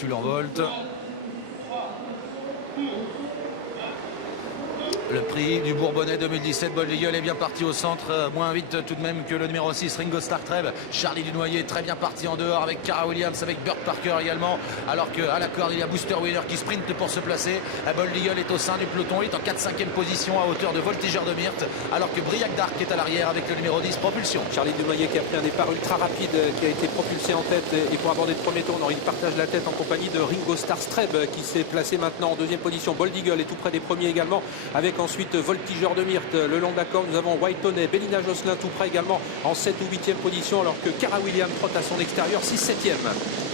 tu l'envoltes. Le prix du Bourbonnais 2017, Bold Eagle est bien parti au centre, moins vite tout de même que le numéro 6, Ringo Starr Treb. Charlie Dunoyer très bien parti en dehors avec Cara Williams, avec Burt Parker également. Alors qu'à la corde, il y a Booster Winner qui sprinte pour se placer. Bold Eagle est au sein du peloton, il est en 4-5e position à hauteur de Voltigeur de Myrte. Alors que Briac d'Arc est à l'arrière avec le numéro 10, Propulsion. Charlie Dunoyer qui a pris un départ ultra rapide, qui a été propulsé en tête. Et pour aborder le premier tour, il partage la tête en compagnie de Ringo Starr Treb qui s'est placé maintenant en deuxième position. Bold Eagle est tout près des premiers également, avec ensuite Voltigeur de Myrte. Le long d'accord, nous avons Whitetonnet, Bélina Josselin tout près également en 7 ou 8e position, alors que Cara Williams trotte à son extérieur, 6-7e.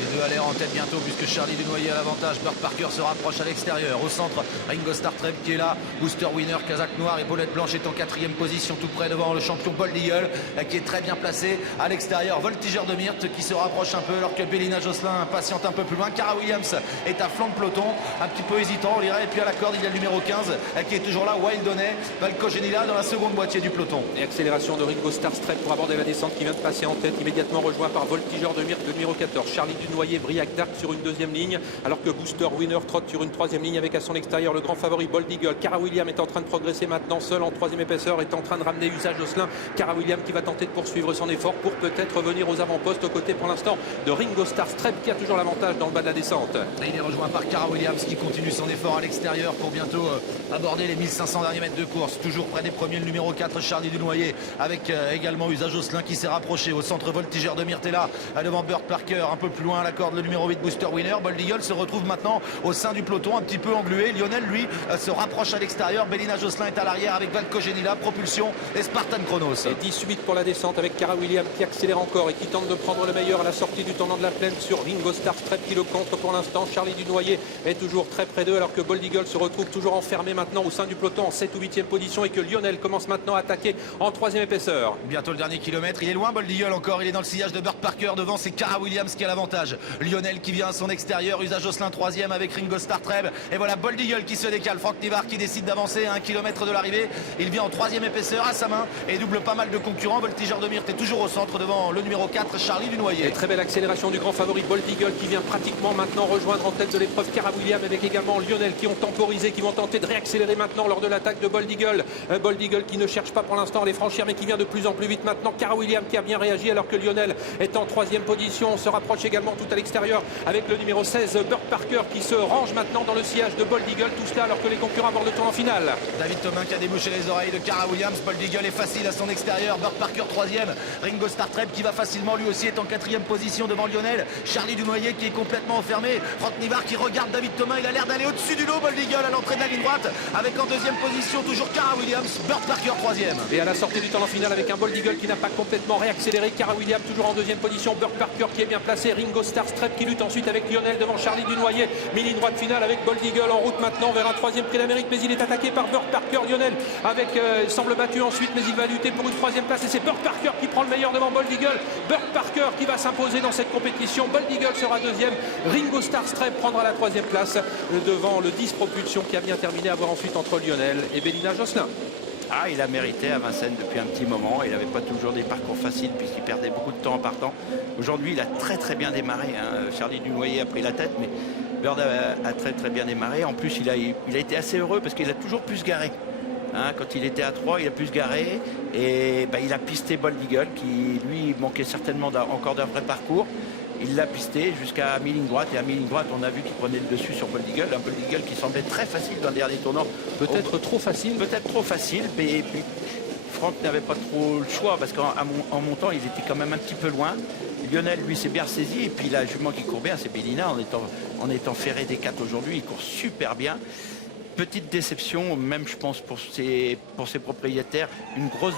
Les deux à l'air en tête bientôt puisque Charlie Dunoyer a l'avantage. Burt Parker se rapproche à l'extérieur. Au centre, Ringo Starr Treb qui est là. Booster Winner, casaque noir, épaulette blanche est en 4e position tout près devant le champion Bold Eagle qui est très bien placé. À l'extérieur, Voltigeur de Myrte qui se rapproche un peu alors que Bélina Josselin patiente un peu plus loin. Cara Williams est à flanc de peloton, un petit peu hésitant on dirait. Et puis à la corde, il y a le numéro 15 qui est toujours là, Whitetonnet. Valcogenila dans la seconde moitié du peloton. Et accélération de Ringo Starr Treb pour aborder la descente qui vient de passer en tête, immédiatement rejoint par Voltigeur de Myrte, le numéro 14. Charlie Dunoyer, Briac d'Arc sur une deuxième ligne, alors que Booster Winner trotte sur une troisième ligne avec à son extérieur le grand favori Bold Eagle. Cara Williams est en train de progresser maintenant, seul en troisième épaisseur, est en train de ramener Usage Josselin. Cara Williams qui va tenter de poursuivre son effort pour peut-être revenir aux avant-postes aux côtés pour l'instant de Ringo Starr Treb qui a toujours l'avantage dans le bas de la descente. Et il est rejoint par Cara Williams qui continue son effort à l'extérieur pour bientôt aborder les 1500 derniers mètres de course. Toujours près des premiers, le numéro 4, Charlie Dunoyer, avec également Usage Josselin qui s'est rapproché. Au centre, Voltigeur de Myrte est là, devant Burt Parker, un peu plus loin à la corde, le numéro 8, Booster Winner. Bold Eagle se retrouve maintenant au sein du peloton, un petit peu englué. Lionel, lui, se rapproche à l'extérieur. Bélina Josselin est à l'arrière avec Valcogenila, Propulsion et Spartan Chronos. Et 18 pour la descente avec Cara Williams qui accélère encore et qui tente de prendre le meilleur à la sortie du tournant de la plaine sur Ringo Starr Treb qui le contre pour l'instant. Charlie Dunoyer est toujours très près d'eux alors que Bold Eagle se retrouve toujours enfermé maintenant au sein du peloton en 7 ou 8e position et que Lionel commence maintenant à attaquer en 3e épaisseur. Bientôt le dernier kilomètre, il est loin Bold Eagle encore, il est dans le sillage de Burt Parker, devant c'est Cara Williams qui a l'avantage. Lionel qui vient à son extérieur, Usage Josselin 3e avec Ringo Starr Treb. Et voilà Bold Eagle qui se décale, Franck Nivard qui décide d'avancer à 1 km de l'arrivée. Il vient en 3e épaisseur à sa main et double pas mal de concurrents. Voltigeur de Myrte est toujours au centre devant le numéro 4, Charlie Dunoyer. Et très belle accélération du grand favori Bold Eagle qui vient pratiquement maintenant rejoindre en tête de l'épreuve Cara Williams avec également Lionel qui ont temporisé, qui vont tenter de réaccélérer maintenant lors de l'attaque de Bold Eagle. Bold Eagle qui ne cherche pas pour l'instant à les franchir mais qui vient de plus en plus vite maintenant. Cara Williams qui a bien réagi alors que Lionel est en 3e position. On se rapproche également tout à l'extérieur avec le numéro 16 Burt Parker qui se range maintenant dans le sillage de Bold Eagle. Tout cela alors que les concurrents abordent le tournant final. David Thomin qui a débouché les oreilles de Cara Williams. Bold Eagle est facile à son extérieur. Burt Parker 3e. Ringo Starr Treb qui va facilement lui aussi est en 4e position devant Lionel. Charlie Dunoyer qui est complètement enfermé. Franck Nivard qui regarde David Thomin. Il a l'air d'aller au-dessus du lot. Bold Eagle à l'entrée de la ligne droite avec en 2e position toujours Cara Williams. Burt Parker 3e. Et à la sortie du tournant final avec un Bold Eagle qui n'a pas complètement réaccéléré. Cara Williams toujours en 2e position. Burt Parker qui est bien placé. Ringo Starr Treb qui lutte ensuite avec Lionel devant Charlie Dunoyer. Ligne droite finale avec Bold Eagle en route maintenant vers un 3e prix d'Amérique. Mais il est attaqué par Burt Parker. Lionel avec il semble battu ensuite mais il va lutter pour une 3e place. Et c'est Burt Parker qui prend le meilleur devant Bold Eagle. Burt Parker qui va s'imposer dans cette compétition. Bold Eagle sera 2e. Ringo Starr Treb prendra la 3e place devant le 10 Propulsion qui a bien terminé à voir ensuite entre Lionel et Bélina Josselin. Ah, il a mérité à Vincennes depuis un petit moment. Il n'avait pas toujours des parcours faciles puisqu'il perdait beaucoup de temps en partant. Aujourd'hui, il a très bien démarré. Charlie Dunoyer a pris la tête, mais Bird a très bien démarré. En plus, il a été assez heureux parce qu'il a toujours pu se garer. Quand il était à 3, il a pu se garer. Et il a pisté Bold Eagle qui, lui, manquait certainement encore d'un vrai parcours. Il l'a pisté jusqu'à mi-ligne droite. Et à mi-ligne droite, on a vu qu'il prenait le dessus sur Bold Eagle. Un Bold Eagle qui semblait très facile dans le dernier tournant. Peut-être trop facile. Peut-être trop facile, mais puis Franck n'avait pas trop le choix parce qu'en montant, il était quand même un petit peu loin. Lionel, lui, s'est bien saisi. Et puis la jument qui court bien, c'est Bélina. En étant ferré des 4 aujourd'hui, il court super bien. Petite déception, même je pense pour ses propriétaires, une grosse